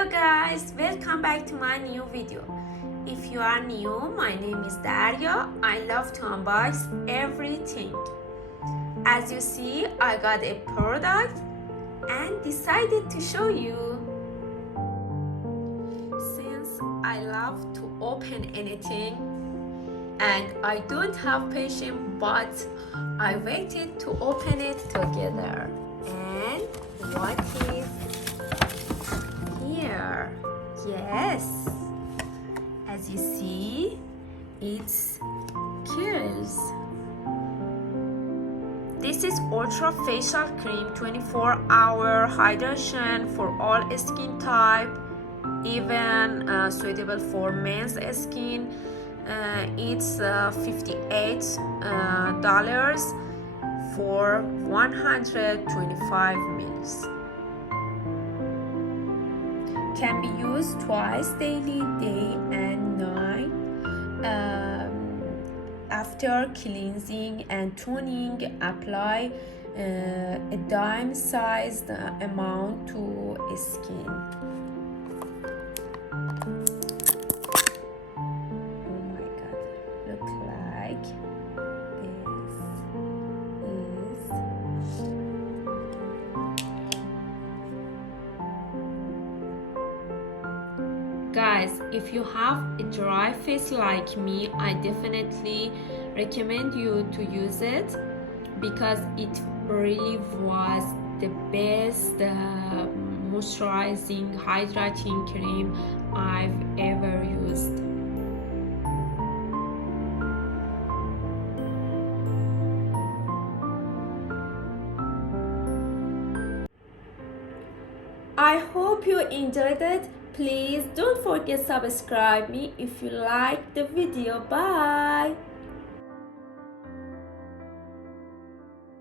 Hello guys, welcome back to my new video. If you are new, my name is Daria. I love to unbox everything. As you see, I got a product and decided to show you. Since I love to open anything and I don't have patience, but I waited to open it together. And what is here? Yes, as you see, it's Kiehls. This is Ultra Facial Cream, 24-hour hydration for all skin type, even suitable for men's skin. It's $58 for 125 mils. Can be used twice daily, day and night. After cleansing and toning, apply a dime-sized amount to skin. Oh my god, look like this is Guys, if you have a dry face like me, I definitely recommend you to use it because it really was the best moisturizing hydrating cream I've ever used. I hope you enjoyed it. Please don't forget to subscribe me if you like the video. Bye.